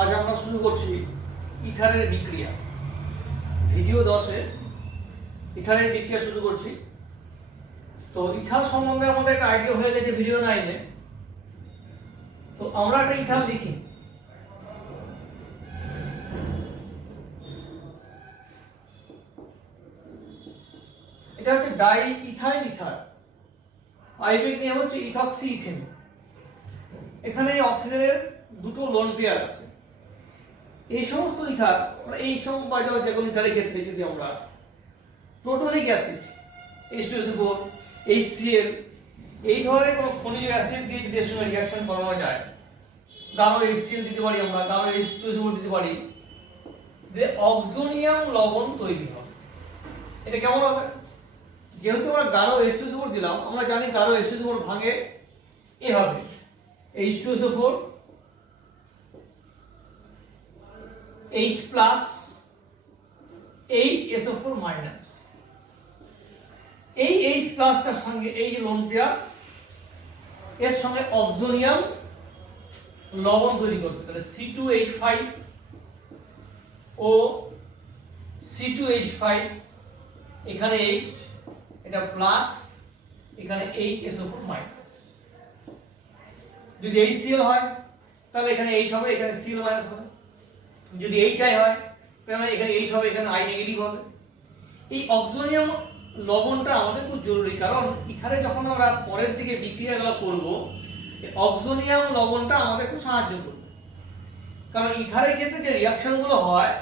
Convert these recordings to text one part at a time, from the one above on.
আজ আমরা শুরু করছি ইথারের বিক্রিয়া। ভিডিও 10-এ ইথারের বিক্রিয়া শুরু করছি। তো ইথার সম্বন্ধে আমাদের একটা আইডিয়া হয়ে গেছে ভিডিও 9-এ। তো আমরা একটা ইথার লিখি। এটা হচ্ছে ডাই ইথাইল ইথার। আইউপিএক নিয়ম হচ্ছে ইথক্সি ইথেন। এখানে অক্সিজেনের দুটো লোন পেয়ার আছে। এই সমস্ত ইথার এই যে কোনো ইথারের ক্ষেত্রে যদি আমরা প্রোটনিক অ্যাসিড H2SO4 HCl এই ধরনের কোনো খনিজ অ্যাসিড দিয়ে যদি এর সঙ্গে রিঅ্যাকশন করানো যায়, গাঢ় HCl দিতে পারি, আমরা গাঢ় H2SO4 দিতে পারি, যে অক্সোনিয়াম লবণ তৈরি হবে। এটা কেমন হবে? যেহেতু আমরা গাঢ় H2SO4 দিলাম, আমরা জানি গাঢ় H2SO4 ভাঙে এভাবে H2SO4 H plus HSO4 minus. এই H প্লাসটার সঙ্গে এই যে লোন পেয়ার এর সঙ্গে অক্সোনিয়াম লবণ তৈরি করবে, তাহলে C2H5 ও C2H5, এখানে H, এটা প্লাস, এখানে HSO4 মাইনাস। যদি HCl হয় তাহলে এখানে H হবে, এখানে Cl মাইনাস হবে। যদি HI হয় তাহলে এখানে H হবে, এখানে I নেগেটিভ হবে। এই অক্সোনিয়াম লবণটা আমাদের খুব জরুরি, কারণ ইথারে যখন আমরা পরের দিকে বিক্রিয়াগুলো করব, অক্সোনিয়াম লবণটা আমাদের খুব সাহায্য করবে। কারণ ইথারের ক্ষেত্রে যে রিঅ্যাকশনগুলো হয়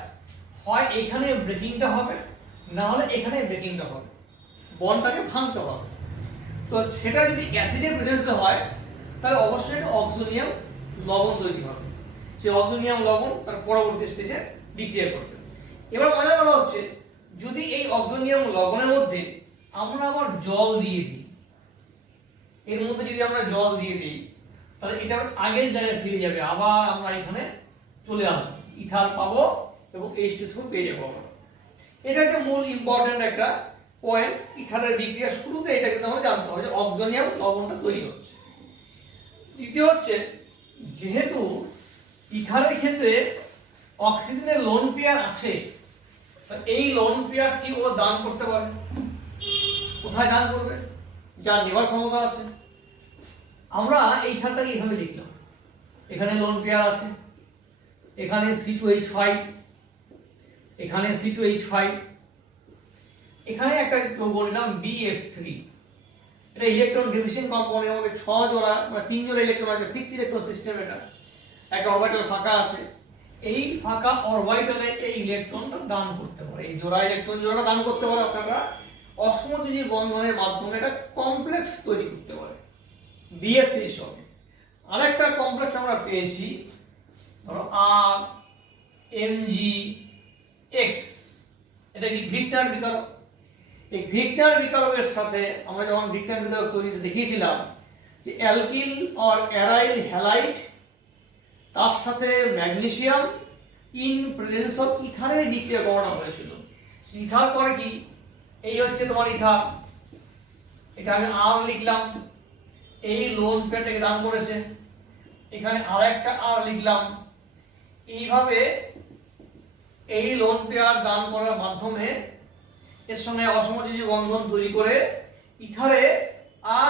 এখানে ব্রেকিংটা হবে, না হলে এখানে ব্রেকিংটা হবে, বন্ডটাকে ভাঙতে হবে। তো সেটা যদি অ্যাসিডের প্রেজেন্সে হয় তাহলে অবশ্যই একটা অক্সোনিয়াম লবণ তৈরি হবে। সেই অক্সোনিয়াম লবণ তার পরবর্তী স্টেজে বিক্রিয়া করবে। এবার মজার কথা হচ্ছে, যদি এই অক্সোনিয়াম লবণের মধ্যে আমরা আবার জল দিয়ে দিই, এর মধ্যে যদি আমরা জল দিয়ে দিই তাহলে এটা আগের জায়গায় ফিরে যাবে, আবার আমরা এখানে চলে আসবো, ইথার পাবো এবং H2SO4 পেয়ে যাবো আমরা। এটা হচ্ছে মূল ইম্পর্টেন্ট একটা পয়েন্ট। ইথারের বিক্রিয়া শুরুতে এটা কিন্তু আমাদের জানতে হবে যে অক্সোনিয়াম লবণটা তৈরি হচ্ছে। দ্বিতীয় হচ্ছে, যেহেতু ইথারের ক্ষেত্রে অক্সিজেনের লোন পেয়ার আছে, এই লোন পেয়ার কি ও দান করতে পারে? কোথায় দান করবে? যার নেবার ক্ষমতা আছে। আমরা এই ইথারটাকে এইভাবে লিখলাম, এখানে লোন পেয়ার আছে, এখানে C2H5, এখানে C2H5, এখানে একটা যৌগ নিলাম BF3। এটা ইলেকট্রন ডিভিশন কম্পাউন্ডের মধ্যে 6 জোড়া মানে 3 জোড়া ইলেকট্রন আছে, 6 ইলেকট্রন সিস্টেম। এটা একটা অরবিটাল ফাঁকা আছে, এই ফাঁকা অরবিটালে এই ইলেকট্রনটা দান করতে পারে, এই জোড়া ইলেকট্রন জোড়াটা দান করতে পারে। আপনারা অসমযোজী বন্ধনের মাধ্যমে এটা কমপ্লেক্স তৈরি করতে পারে BF3 এর সঙ্গে। আরেকটা কমপ্লেক্স আমরা পেয়েছি, ধরো RMgX, এটা কি ভিক্টার বিকারক। এই ভিক্টার বিকারকের সাথে আমরা যখন ভিক্টার বিকারক তৈরিতে দেখিয়েছিলাম যে অ্যালকিল অর অ্যারাইল হ্যালাইড, তার সাথে ম্যাগনেসিয়াম ইন প্রেজেন্স অফ ইথারের বিক্রিয়া করানো হয়েছিল। ইথার করে কি, এই হচ্ছে তোমার ইথার, এটা আমি আর লিখলাম, এই লোন পেয়ারটাকে দান করেছে, এখানে আরেকটা আর লিখলাম। এইভাবে এই লোন পেয়ার দান করার মাধ্যমে এর সঙ্গে অসমযোজী বন্ধন তৈরি করে ইথারে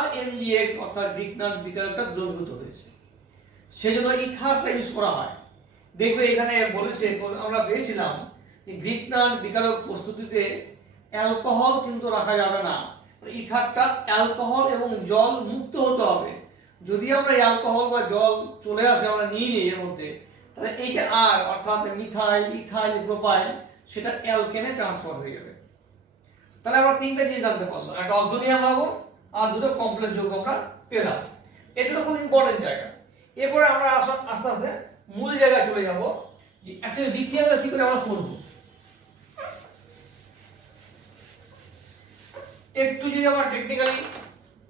RMgX অর্থাৎ ভিক্টার বিকারকটা দ্রবীভূত হয়েছে। সেজন্য ইথারটা ইউজ করা হয়। দেখবে এখানে বলেছে, আমরা পেয়েছিলাম যে ভিক্টার বিকারক প্রস্তুতিতে অ্যালকোহল কিন্তু রাখা যাবে না, ইথারটা অ্যালকোহল এবং জল মুক্ত হতে হবে। যদি আমরা অ্যালকোহল বা জল চলে আসে, আমরা নিয়ে নিই এর মধ্যে, তাহলে এই যে আর অর্থাৎ মিথাইল ইথাইল প্রোপাইল সেটা অ্যালকেনে ট্রান্সফার হয়ে যাবে। তাহলে আমরা তিনটা জিনিস জানতে পারলাম, একটা অক্সোনিয়াম লবণ আর দুটো কমপ্লেক্স যৌগ আমরা পেলাম। এটা খুব ইম্পর্টেন্ট জায়গা। এরপরে আমরা আস্তে আস্তে মূল জায়গায় চলে যাব যে একটা বিক্রিয়াটা কি করে আমরা করব। একটু যদি আমরা টেকনিক্যালি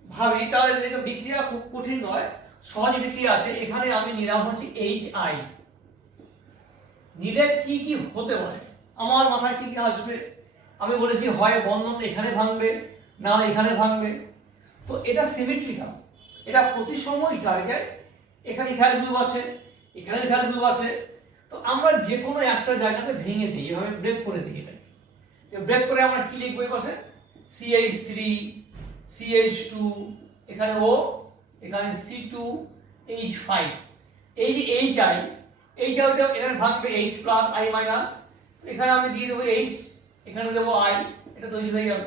ভাবি তাহলে দেখো বিক্রিয়া খুব কঠিন নয়, সহজ বিক্রিয়া আছে। এখানে আমি নিলাম হচ্ছে HI, নিলে কি কি হতে পারে, আমার মাথায় কি কি আসবে? আমি বলেছি হয় বন্ধন এখানে ভাঙবে, না এখানে ভাঙবে। তো এটা সিমেট্রিক্যাল, এটা প্রতিসম ইথার, এখানে ইথাইল গ্রুপ আছে, এখানে ইথাইল গ্রুপ আছে। তো তো আমরা যে কোনো একটা জায়গাতে ভেঙে দিই, এভাবে ব্রেক করে দিই। এটা ব্রেক করে আমরা কি লিখবো এই পাশে? CH3 CH2, এখানে O, এখানে C2H5, এই যে HI, এইটা এখানে ভাগবে H প্লাস I মাইনাস, এখানে আমি দিয়ে দেবো H, এখানে দেবো I, এটা তৈরি হয়ে যাবে।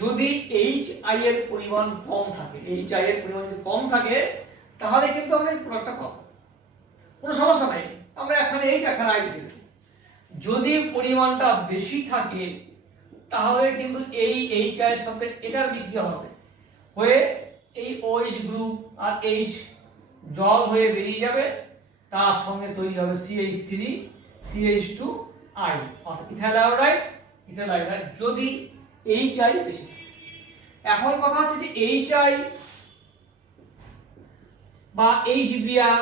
যদি HI এর পরিমাণ কম থাকে, HI এর পরিমাণ যদি কম থাকে, তাহলে কিন্তু আমরা এই প্রোডাক্টটা পাবো, কোনো সমস্যা নাই, আমরা এখানে H এখানে I দিয়ে দেবো। যদি পরিমাণটা বেশি থাকে, তাহলে কিন্তু এই HI এর সাথে এটার বিক্রিয়া হবে, হয়ে এই OH গ্রুপ আর H জল হয়ে বেরিয়ে যাবে, তার সঙ্গে তৈরি হবে CH3 CH2I, অর্থাৎ ইথাইল আয়োডাইড, যদি HI বেশি থাকে। এখন কথা হচ্ছে যে HI বা HBr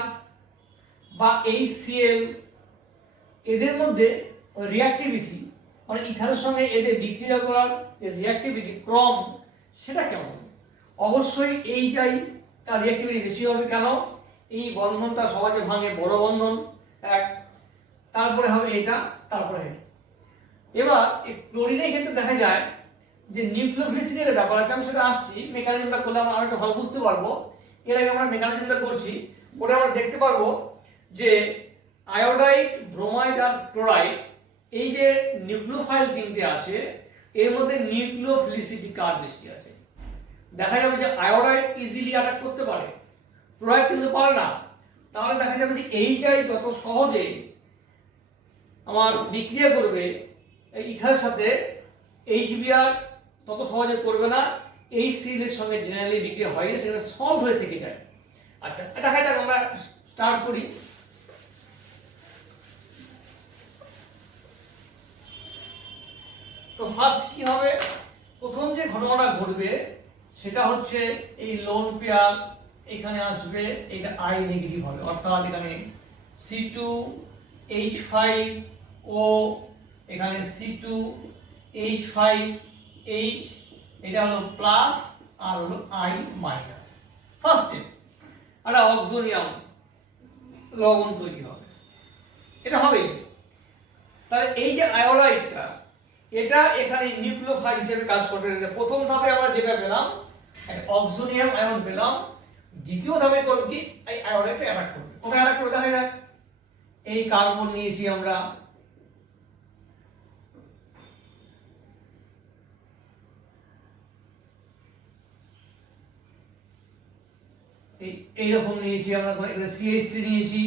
বা HCl এদের মধ্যে রিঅ্যাক্টিভিটি, মানে ইথারের সঙ্গে এদের বিক্রিয়া করার রিঅ্যাক্টিভিটি ক্রম, সেটা কেমন? অবশ্যই HI তার রিঅ্যাক্টিভিটি বেশি হবে। কেন? এই বন্ধনটা সহজে ভাঙে, বড় বন্ধন এক, তারপরে হবে এটা, তারপরে এটা। এবার এই ক্লোরিনের ক্ষেত্রে দেখা যায় যে নিউক্লিওফিলিসিটির ব্যাপার আছে, আমি সেটা আসছি, মেকানিজমটা করলে আমরা আরেকটু ভালো বুঝতে পারবো। এর আগে আমরা মেকানিজমটা করছি, ওটা আমরা দেখতে পারবো যে আয়োডাইড, ব্রোমাইড আর ক্লোরাইড, এই যে নিউক্লিওফাইল তিনটে আছে, এর মধ্যে নিউক্লিওফিলিসিটি কার বেশি আছে? দেখা যাবে যে আয়োডাইড ইজিলি অ্যাটাক করতে পারে, ক্লোরাইড কিন্তু পারে না। তাহলে দেখা যাবে যে HI যত সহজে আমার বিক্রিয়া করবে এই ইথারের সাথে, HBr তত সহজে করবে না। HCl এর সঙ্গে জেনারেলি বিক্রিয়া হয় না, সেটা সলভ হয়ে থেকে যায়। আচ্ছা, দেখা যাক, আমরা স্টার্ট করি। তো ফার্স্ট কি হবে? প্রথম যে ঘটনাটা ঘটবে সেটা হচ্ছে এই লোন পেয়ার এখানে আসবে, এটা I নেগেটিভ হবে, অর্থাৎ এখানে C2H5O, এখানে C2H5H, এটা হলো প্লাস আর হলো I মাইনাস। ফার্স্টে একটা অক্সোনিয়াম লবণ তৈরি হবে, এটা হবেই। তাহলে এই যে আয়োডাইডটা, এটা এখানে নিউক্লিওফাইল হিসেবে কাজ করবে। প্রথম ধাপে আমরা যেটা পেলাম, একটা অক্সোনিয়াম আয়ন পেলাম। দ্বিতীয় ধাপে করবে কি? এই আয়োডাইডটা অ্যাটাক করবে। ওটা অ্যাটাক করে দেখা যায় এই কার্বন নিয়েছি আমরা, এইরকম নিয়েছি আমরা, এখানে CH3 নিয়েছি,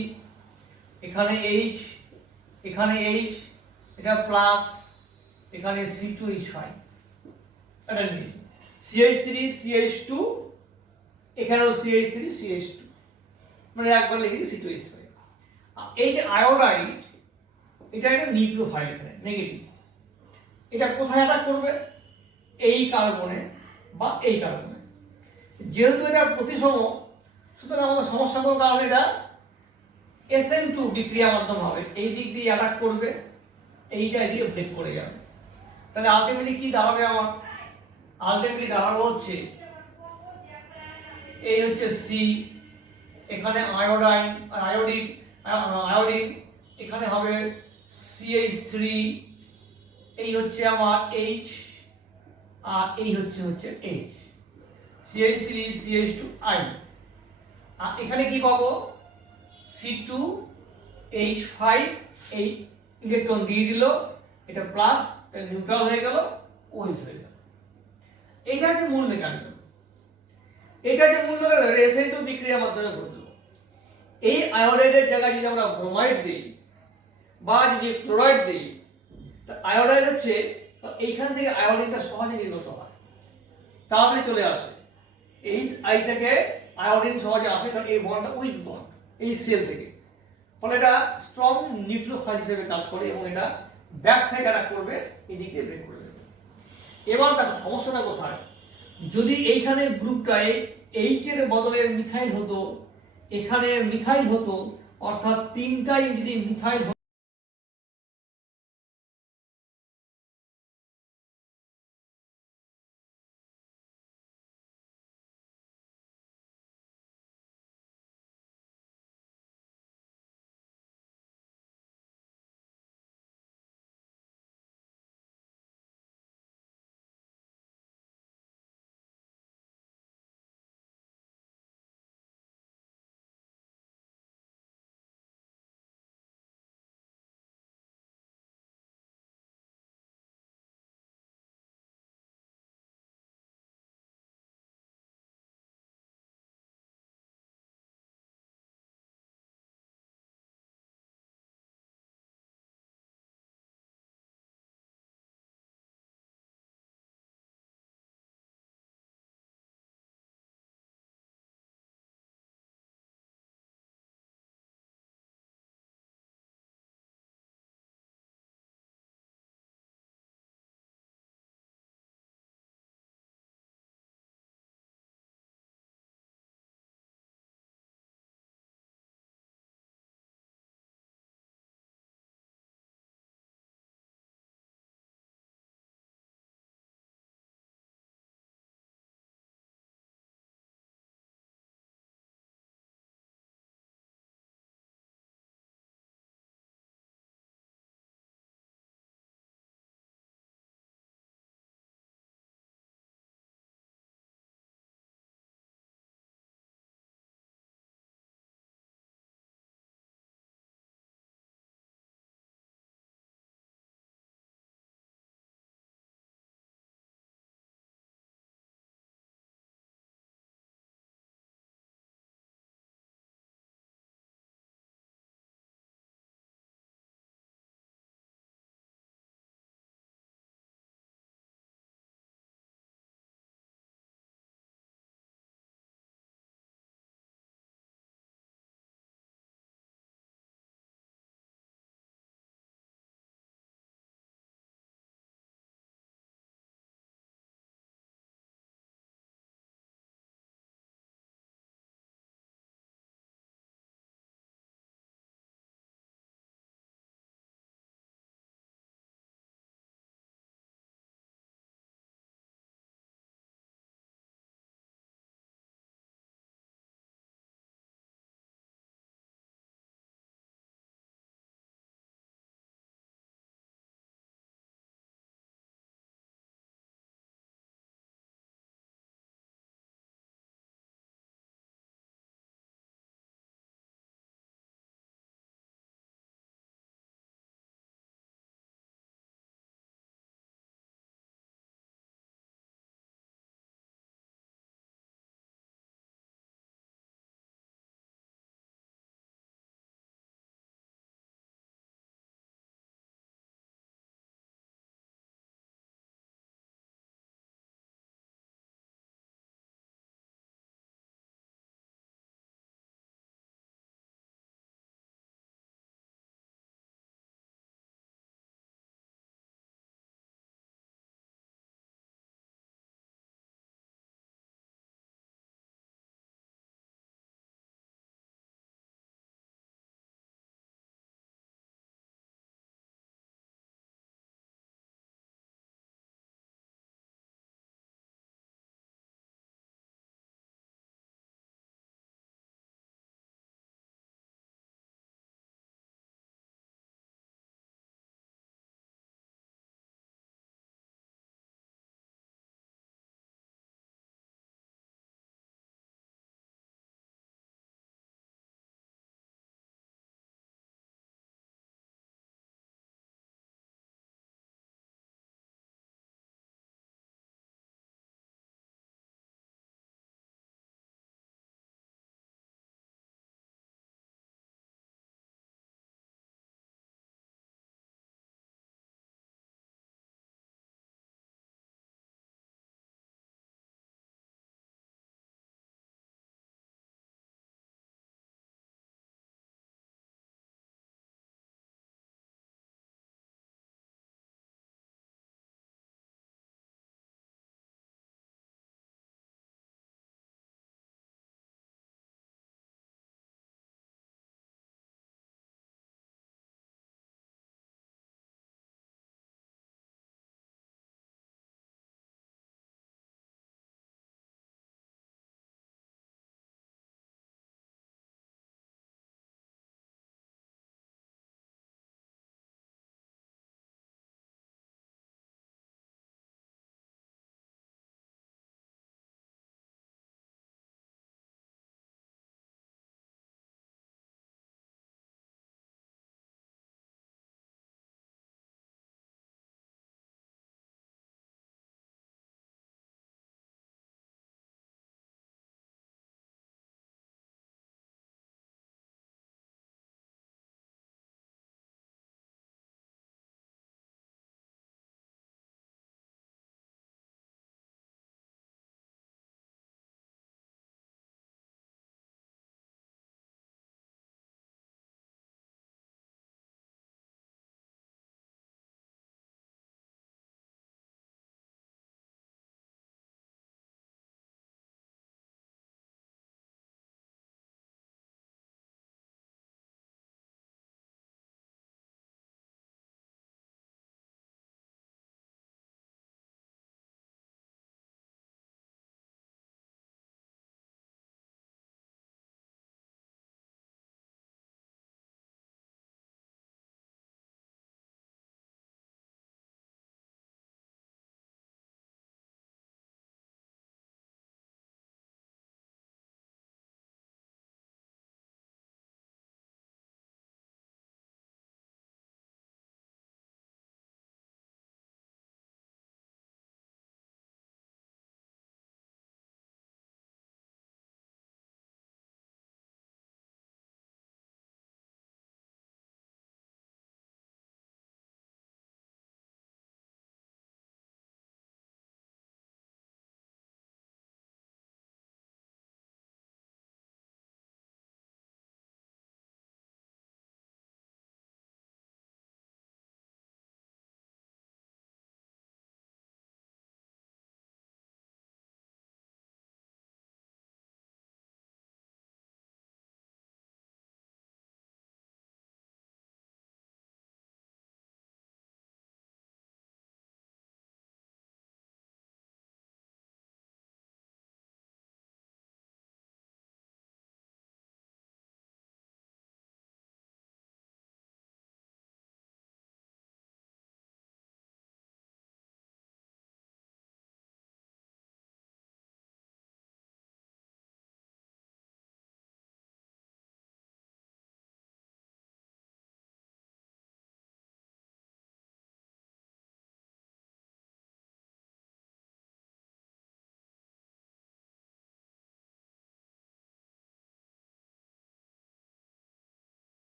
এখানে H, এখানে H, এটা প্লাস, এখানে C2H5, এটা নিয়েছি CH3 CH2, এখানেও CH3 CH2, মানে একবার লিখি C2H5। এই যে আয়োডাইড, এটা একটা নিউক্লিওফাইল, এখানে নেগেটিভ। এটা কোথায় অ্যাটাক করবে? এই কার্বনে বা এই কার্বনে। যেহেতু এটা প্রতিসম, সুতরাং আমাদের সমস্যা কোনো কারণে এটা SN2 বিক্রিয়া মাধ্যম হবে, এই দিক দিয়ে অ্যাটাক করবে, এইটা এদিকে ব্রেক করে যাবে। তাহলে আলটিমেটলি কি দাঁড়াবে আমার? আলটিমেটলি দাঁড়াবে হচ্ছে এই হচ্ছে C, এখানে আয়োডিন, এখানে হবে CH3, এই হচ্ছে আমার H, আর এই হচ্ছে H, CH3 CH2I। আর এখানে কি পাবো? C2H5, এই ইলেকট্রন দিয়ে দিল, এটা প্লাস, এটা নিউট্রাল হয়ে গেল, OH হয়ে গেল। এইটা হচ্ছে মূল মেকানিজম। SN2 বিক্রিয়ার মাধ্যমে ঘটলো। এই আয়োডাইডের জায়গায় যদি আমরা ব্রোমাইড দিই বা যদি ক্লোরাইড দিই, তা আয়োডাইড হচ্ছে, এইখান থেকে আয়োডিনটা সহজে নির্গত হয়, তাড়াতাড়ি চলে আসে। HI থেকে আয়োডিন সহজে আসে, কারণ এই বন্ডটা উইক বন্ড এই সেল থেকে, ফলে এটা স্ট্রং নিউক্লিওফাইল হিসেবে কাজ করে এবং এটা ব্যাক সাইড অ্যাটাক করবে, এই দিক দিয়ে ব্রেক করে দেবে। এবার তার সমস্যাটা কোথায়? যদি এইখানে গ্রুপটায় H এর বদলে মিথাইল হতো, এখানে মিথাইল হতো, অর্থাৎ তিনটাই যদি মিথাইল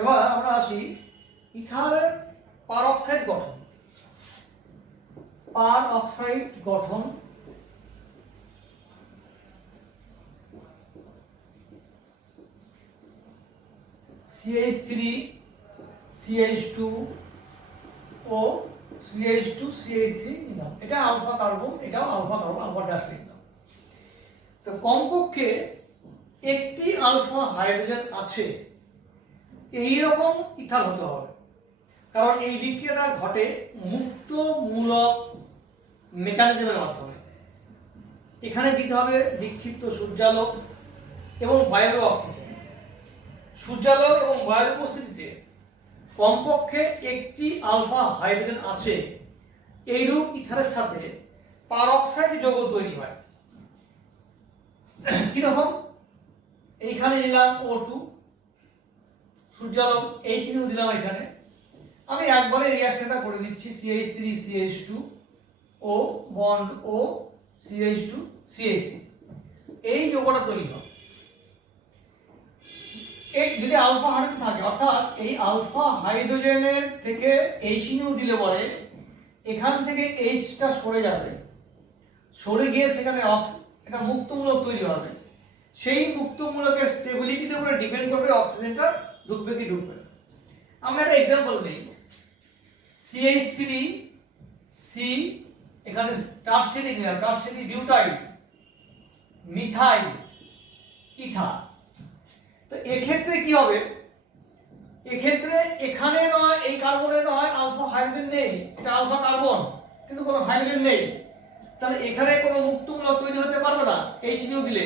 এবার আমরা আসি ইথারের পারঅক্সাইড গঠন। পারঅক্সাইড গঠন CH3 CH2 ও CH2 CH3 নিলাম, এটা আলফা কার্বন, এটাও আলফা কার্বন, আলফা ড্যাশ নিলাম। তো কমপক্ষে একটি আলফা হাইড্রোজেন আছে এইরকম ইথার হতে হবে, কারণ এই বিক্রিয়াটা ঘটে মুক্তমূলক মেকানিজমের মাধ্যমে। এখানে দিতে হবে বিক্ষিপ্ত সূর্যালোক এবং বায়বীয় অক্সিজেন। সূর্যালোক এবং বায়ুর উপস্থিতিতে কমপক্ষে একটি আলফা হাইড্রোজেন আছে এইরূপ ইথারের সাথে পারঅক্সাইড যৌগ তৈরি হয়। কিরকম? এইখানে নিলাম O2, সূর্যালোক এইখানেও দিলাম, এখানে আমি একবারে রিঅ্যাকশনটা করে দিচ্ছি। CH3 CH2 O bond O CH2 CH3, এই যৌগটা তৈরি হবে। এই যদি আলফা হাইড্রোজেন থাকে, অর্থাৎ এই আলফা হাইড্রোজেনের থেকে এইচনিউ দিলে পরে এখান থেকে এইচটা সরে যাবে, সরে গিয়ে সেখানে এটা মুক্তমূলক তৈরি হবে। সেই মুক্তমূলকের স্টেবিলিটির উপরে ডিপেন্ড করবে অক্সিজেনটা ঢুকবে কি ঢুকবে না। আমরা একটা এক্সাম্পল দিই। CH3 C, এখানে টারসিয়ারি নিলাম, টারসিয়ারি বিউটাইল, মিথাইল, ইথার। তো এক্ষেত্রে কি হবে? এক্ষেত্রে এখানে নয়, এই কার্বনে নয় আলফা হাইড্রোজেন নেই, এটা আলফা কার্বন কিন্তু কোনো হাইড্রোজেন নেই, তাহলে এখানে কোনো মুক্তমূলক তৈরি হতে পারবে না এইচ নিউ দিলে।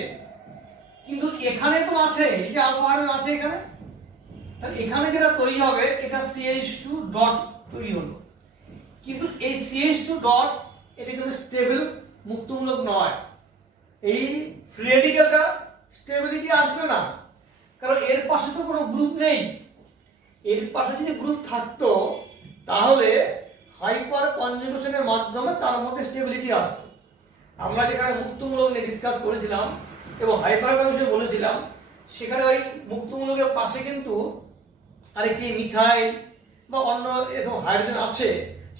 কিন্তু এখানে তো আছে, এই যে আলফা হাইড্রোজেন আছে এখানে, তাহলে এখানে যেটা তৈরি হবে এটা CH2 ডট তৈরি হলো। কিন্তু এই CH2 ডট এটা কিন্তু স্টেবল, মুক্তমূলক নয়। এই ফ্রি রেডিক্যালটা স্টেবিলিটি আসবে না, কারণ এর পাশে তো কোনো গ্রুপ নেই। এর পাশে যদি গ্রুপ থাকতো তাহলে হাইপার কনজুগেশনের মাধ্যমে তার মধ্যে স্টেবিলিটি আসতো। আমরা যেখানে মুক্তমূলক নিয়ে ডিসকাস করেছিলাম এবং হাইপার কনজুগেশন বলেছিলাম, সেখানে ওই মুক্তমূলকের পাশে কিন্তু আরেকটি মিথাইল বা অন্য এরকম হাইড্রোজেন আছে,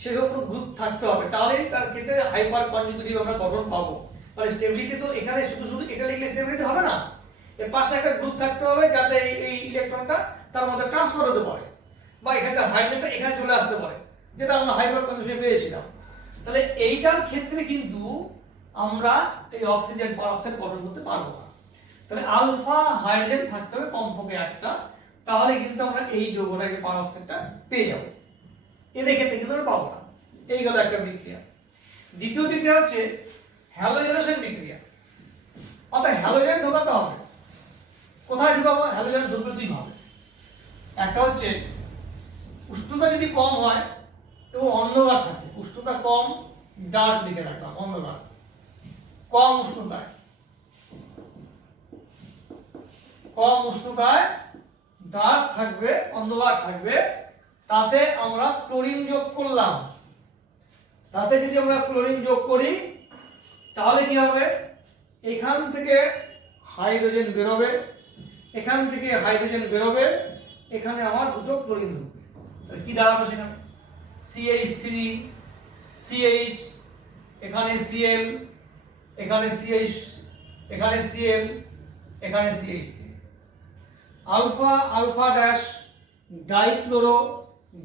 সেরকম কোনো গ্রুপ থাকতে হবে, তাহলেই তার ক্ষেত্রে হাইপার কনজুগেটিভ আমরা গঠন পাবো। মানে স্টেবিলিটি তো এখানে শুধু শুধু এটা লিখলে স্টেবিলিটি হবে না, এর পাশে একটা গ্রুপ থাকতে হবে যাতে এই ইলেকট্রনটা তার মধ্যে ট্রান্সফার হতে পারে, বা এখানকার হাইড্রোজেনটা এখানে চলে আসতে পারে, যেটা আমরা হাইপার কনজুগেশনে পেয়েছিলাম। তাহলে এইটার ক্ষেত্রে কিন্তু আমরা এই অক্সিজেন পারঅক্সাইড গঠন করতে পারবো না। তাহলে আলফা হাইড্রোজেন থাকতে হবে কমপক্ষে একটা, তাহলে কিন্তু আমরা এই যৌগটাকে পারঅক্সাইডটা পেয়ে যাব। এদের ক্ষেত্রে কিন্তু আমরা পাবো না। এই গেল একটা বিক্রিয়া। দ্বিতীয় বিক্রিয়া হচ্ছে হ্যালোজেনেশন বিক্রিয়া। অর্থাৎ হ্যালোজেন ঢোকাতে হবে। কোথায় ঢুকাবো? হ্যালোজেন ঢুকবে দুই ভাবে। একটা হচ্ছে উষ্ণতা যদি কম হয় এবং অন্ধকার থাকে, উষ্ণতা কম, ডার্ক দিকে রাখলাম, অন্ধকার, কম উষ্ণতায়, কম উষ্ণতায় ডার্ক থাকবে, অন্ধকার থাকবে, তাতে আমরা ক্লোরিন যোগ করলাম। তাতে যদি আমরা ক্লোরিন যোগ করি তাহলে কি হবে? এখান থেকে হাইড্রোজেন বেরোবে, এখান থেকে হাইড্রোজেন বেরোবে, এখানে আমার দুটো ক্লোরিন ঢুকবে। তাহলে কি দাঁড়াবে সেখানে? CH3 CH, এখানে Cl, এখানে CH, এখানে Cl, এখানে CH3, alpha alpha dash dichloro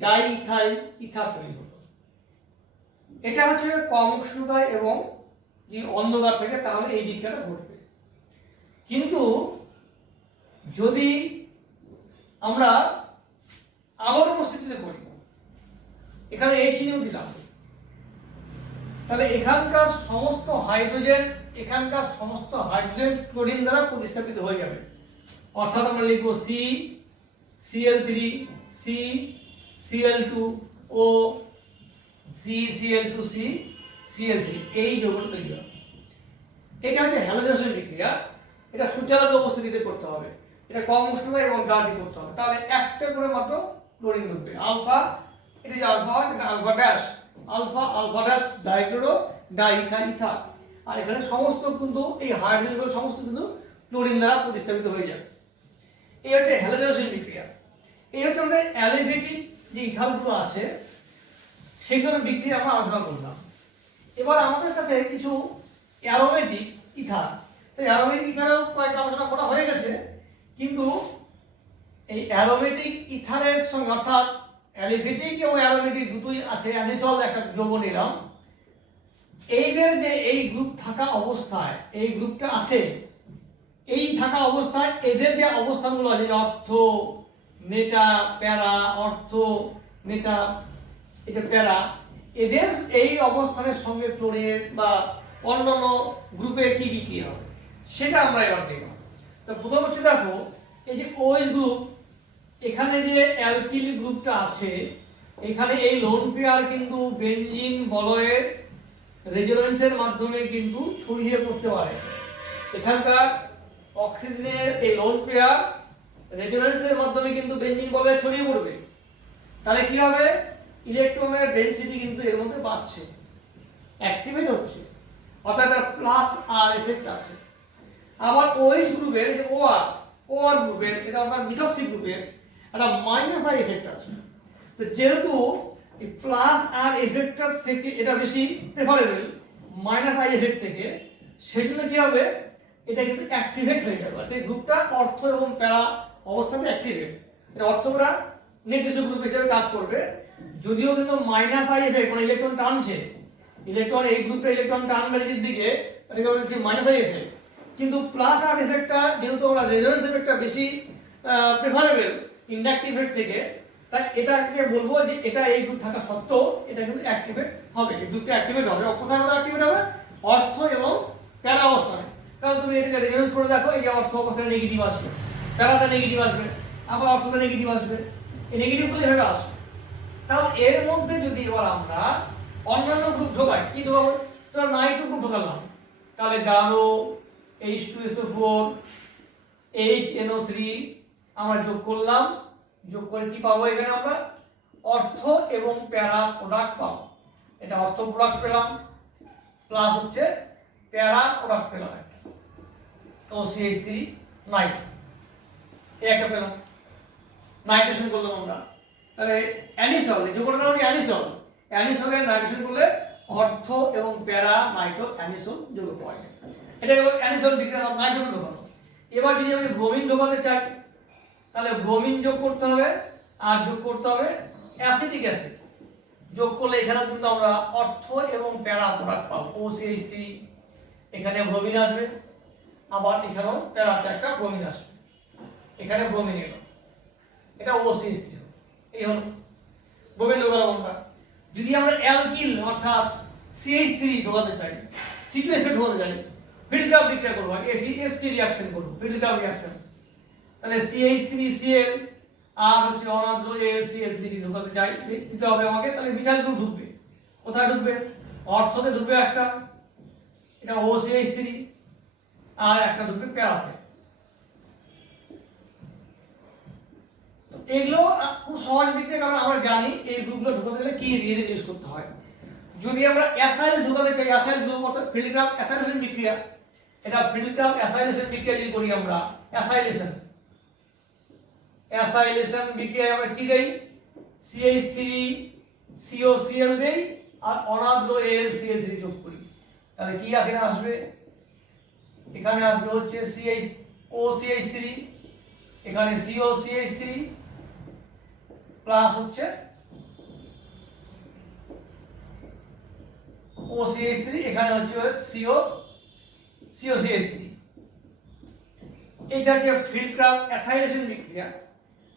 diethyl ether তৈরি হলো। এটা হচ্ছে কম উষ্ণতায় এবং যদি অন্ধকার থাকে তাহলে এই বিক্রিয়াটা ঘটবে। কিন্তু যদি আমরা আলোর উপস্থিতিতে করি, এখানে এইচ নিউ দিলাম, তাহলে এখানকার সমস্ত হাইড্রোজেন ক্লোরিন দ্বারা প্রতিস্থাপিত হয়ে যাবে। অর্থাৎ আমরা লিখবো C Cl3 C Cl2 O C Cl2 C Cl3, এই যৌগটা তৈরি হবে। এটা হচ্ছে হ্যালোজেনেশন বিক্রিয়া। এটা সূর্যালোকের উপস্থিতিতে করতে হবে, এটা কম উষ্ণতায় এবং ডার্কে করতে হবে। তাহলে একটা করে মাত্র ক্লোরিন ঢুকবে। আলফা, এটা যে আলফা হয় এটা alpha dash, alpha alpha dash dichloro diethyl ether. আর এখানে সমস্ত কিন্তু এই হাইড্রোজেনগুলো সমস্ত কিন্তু ক্লোরিন দ্বারা প্রতিস্থাপিত হয়ে যাবে। এই হচ্ছে হ্যালোজেনেশন বিক্রিয়া। এই হচ্ছে আমাদের অ্যালিভেটিক যে ইথালগুলো আছে সেগুলোর বিক্রিয়া আমরা আলোচনা করলাম। এবার আমাদের কাছে কিছু অ্যারোমেটিক ইথার, তো অ্যারোমেটিক ইথারেও কয়েকটা আলোচনা করা হয়ে গেছে, কিন্তু এই অ্যারোমেটিক ইথারের সঙ্গে অর্থাৎ অ্যালিভেটিক এবং অ্যারোমেটিক দুটোই আছে, অ্যানিসল একটা যৌগ নিলাম, এইদের যে এই গ্রুপ থাকা অবস্থায় এই গ্রুপটা আছে, এই থাকা অবস্থায় এদের যে অবস্থানগুলো আছে অর্থ মেটা প্যারা, অর্থ মেটা এটা প্যারা, এদের এই অবস্থানের সঙ্গে ক্লোরিন বা অন্যান্য গ্রুপে কি বিক্রিয়া হবে সেটা আমরা এবার দেখব। তো প্রথম হচ্ছে দেখো এই যে OH গ্রুপ, এখানে যে অ্যালকিল গ্রুপটা আছে এখানে এই লোন পেয়ার কিন্তু বেনজিন বলয়ের রেজোনেন্সের মাধ্যমে কিন্তু ছড়িয়ে পড়তে পারে। এখানকার অক্সিজেনের এই লোন পেয়ার রেজোনেন্সের মাধ্যমে কিন্তু বেনজিন বলয়ে ছড়িয়ে পড়বে, তাহলে কি হবে, ইলেকট্রনের ডেনসিটি কিন্তু এর মধ্যে বাড়ছে, অ্যাক্টিভেট হচ্ছে, অর্থাৎ একটা প্লাস আর এফেক্ট আছে। আবার OH গ্রুপের যে OR গ্রুপের এটা অর্থাৎ মিথক্সি গ্রুপের একটা মাইনাস আর এফেক্ট আছে। তো যেহেতু এই প্লাস আর এফেক্টটার থেকে এটা বেশি প্রেফারেবল মাইনাস আই এফেক্ট থেকে, সেজন্য কি হবে, এটা কিন্তু অ্যাক্টিভেট হয়ে যাবে, অর্থাৎ এই গ্রুপটা অর্থ এবং প্যারা অবস্থাতে অ্যাক্টিভেট, এটা অর্থটা নির্দিষ্ট গ্রুপ হিসেবে কাজ করবে, যদিও কিন্তু মাইনাস আই এফেক্ট মানে ইলেকট্রন টানছে, ইলেকট্রন এই গ্রুপটা ইলেকট্রন টানবে নিজের দিকে, এটাকে বলা হচ্ছে মাইনাস আই এফেক্ট। কিন্তু প্লাস আর এফেক্টটা যেহেতু আমরা রেজোনেন্স এফেক্টটা বেশি প্রেফারেবল ইন্ডাকটিভ এফেক্ট থেকে, তাই এটাকে বলবো যে এটা এই গ্রুপ থাকা সত্ত্বেও এটা কিন্তু অ্যাক্টিভেট হবে, এই গ্রুপটা অ্যাক্টিভেট হবে। কোথায় কোথায় অ্যাক্টিভেট হবে, অর্থ এবং প্যারা অবস্থানে। কারণ তুমি এটাকে রেজোনেন্স করে দেখো, এই যে অর্থ অবস্থায় নেগেটিভ আসবে, প্যারাতে নেগেটিভ আসবে, আবার অর্থতে নেগেটিভ আসবে, এই নেগেটিভগুলো এভাবে আসবে। তাহলে এর মধ্যে যদি এবার আমরা অন্যান্য গ্রুপ ঢোকাই, কি ঢোকাবো, তো নাইট্রো গ্রুপ ঢোকালাম, তাহলে গাঢ় H2SO4 HNO3 আমরা যোগ করলাম, যোগ করে কি পাবো, এখানে আমরা অর্থ এবং প্যারা প্রোডাক্ট পাবো। এটা অর্থ প্রোডাক্ট পেলাম প্লাস হচ্ছে প্যারা প্রোডাক্ট পেলাম, একটা OCH3 নাইট, এই একটা পেলাম, নাইট্রেশন করলাম আমরা। তাহলে অ্যানিসল, এই যোগটা হচ্ছে অ্যানিসল, অ্যানিসলের নাইট্রেশন করলে অর্থ এবং প্যারা নাইট্রো অ্যানিসল যোগ পাওয়া যায়, এটা হলো অ্যানিসল বিক্রিয়া নাইট্রোজেন ঢোকানো। এবার যদি আমি ব্রোমিন ঢোকাতে চাই তাহলে ব্রোমিন যোগ করতে হবে, আর যোগ করতে হবে অ্যাসিটিক অ্যাসিড, যোগ করলে এখানে কিন্তু আমরা অর্থ এবং প্যারা প্রোডাক্ট পাবো, OCH3, এখানে ব্রোমিন আসবে, আবার এখানেও প্যারাতে একটা ব্রোমিন আসবে, এখানে ব্রোমিন এলো, এটা OCH3, এই হলো ব্রোমিন ঢোকালাম আমরা। যদি আমরা অ্যালকিল অর্থাৎ CH3 ঢোকাতে চাই, C2H8 ঢোকাতে চাই, ফিল্টার বিক্রিয়া করবো, FeSC রিঅ্যাকশন করবো, ফিল্টার রিঅ্যাকশন, তাহলে CH3Cl আর হচ্ছে অনাদ্র AlCl3 ঢোকাতে চাই, দিতে হবে আমাকে, তাহলে মিথাইল গ্রুপ ঢুকবে, কোথায় ঢুকবে, অর্থতে ঢুকবে একটা, এটা OCH3, আর একটা ঢুকবে প্যারাতে। এগুলো খুব সহজ বিক্রিয়া, কারণ আমরা জানি এই গ্রুপগুলো ঢোকাতে গেলে কি রিয়েজেন্ট ইউজ করতে হয়। যদি আমরা অ্যাসাইল ঢোকাতে চাই, অ্যাসাইল গ্রুপ অর্থাৎ ফিল্ডগ্রাম অ্যাসাইলেশন বিক্রিয়া, এটা ফিল্ডগ্রাম অ্যাসাইলেশন বিক্রিয়া যদি করি আমরা, অ্যাসাইলেশন বিক্রিয়ায় আমরা কি দেই, CH3 COCl দেই আর অনাদ্র AlCl3 যোগ করি, তাহলে কি এখানে আসবে, এখানে আসবে হচ্ছে OCH3, এখানে COCH3 প্লাস হচ্ছে OCH3, এখানে হচ্ছে COCH3। এটা হচ্ছে ফিল্ডগ্রাম অ্যাসাইলেশন বিক্রিয়া,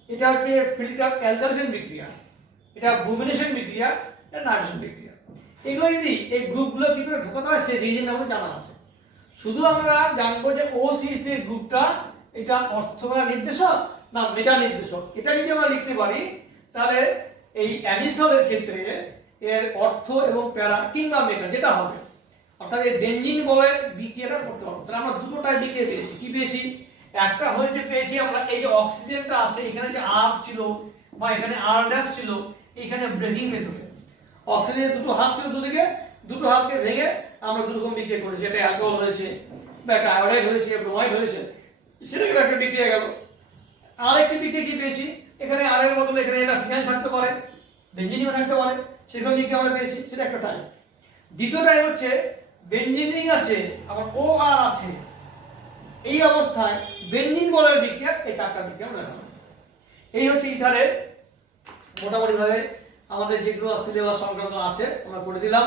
এটা হচ্ছে ফিল্ডগ্রাম অ্যালজাইলেশন বিক্রিয়া, এটা ব্রোমিনেশন বিক্রিয়া, এটা নাইট্রেশন বিক্রিয়া। এগুলো যদি এই গ্রুপগুলো কি করে ঢোকাতে হয় সেই রিজন আমাদের জানা আছে, শুধু আমরা জানবো যে OCH3 গ্রুপটা এটা অর্থগত নির্দেশক না মেটা নির্দেশক, এটা যদি আমরা লিখতে পারি তাহলে এই অ্যানিসলের ক্ষেত্রে এর অর্থ এবং প্যারা কিংবা মেটা যেটা হবে, অর্থাৎ এই বেনজিন বলে বিক্রিয়াটা করতে পারবো। তাহলে আমরা দুটো টাইপ বিক্রিয়া পেয়েছি, কি পেয়েছি, একটা হয়েছে পেয়েছি আমরা এই যে অক্সিজেনটা আছে এখানে যে R ছিল বা এখানে R ড্যাশ ছিল, এখানে ব্রেকিং মেথডে অক্সিজেনের দুটো হাত ছিল, দুদিকে দুটো হাতকে ভেঙে আমরা দুরকম বিক্রিয়া করেছি, এটা অ্যালকোহল হয়েছে বা একটা আয়োডাইড হয়েছে, ব্রোমাইড হয়েছে, সেটা একটা বিক্রিয়া গেল। আরেকটি বিক্রিয়া কি পেয়েছি, এখানে আর এর বদলে এখানে এটা ফিনাইল থাকতে পারে, বেঞ্জিনও থাকতে পারে, সেখানে কি আমরা পেয়েছি, সেটা একটা টাইপ। দ্বিতীয় টাইপ হচ্ছে বেঞ্জিনিং আছে আবার ও আর আছে, এই অবস্থায় বেঞ্জিন বলয়ের বিক্রিয়া এই চারটা বিক্রিয়া দেখাবো। এই হচ্ছে ইথারের মোটামুটি ভাবে আমাদের যেগুলো সিলেবাস সংক্রান্ত আছে আমরা করে দিলাম।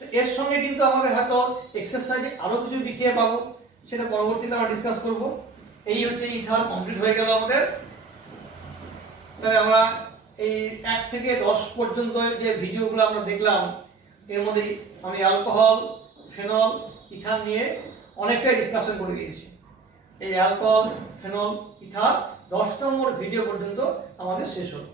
তো এর সঙ্গে কিন্তু আমাদের হয়তো এক্সারসাইজে আরো কিছু বিক্রিয়া পাবো, সেটা পরবর্তীতে আমরা ডিসকাস করব। এই হচ্ছে ইথার কমপ্লিট হয়ে গেল আমাদের। তাহলে আমরা এই 1 থেকে 10 পর্যন্ত যে ভিডিওগুলো আমরা দেখলাম, এর মধ্যে আমি অ্যালকোহল, ফেনল, ইথার নিয়ে অনেকটাই ডিসকাশন করে দিয়েছি। এই অ্যালকোহল, ফেনল, ইথার 10 নম্বর ভিডিও পর্যন্ত আমাদের শেষ হলো।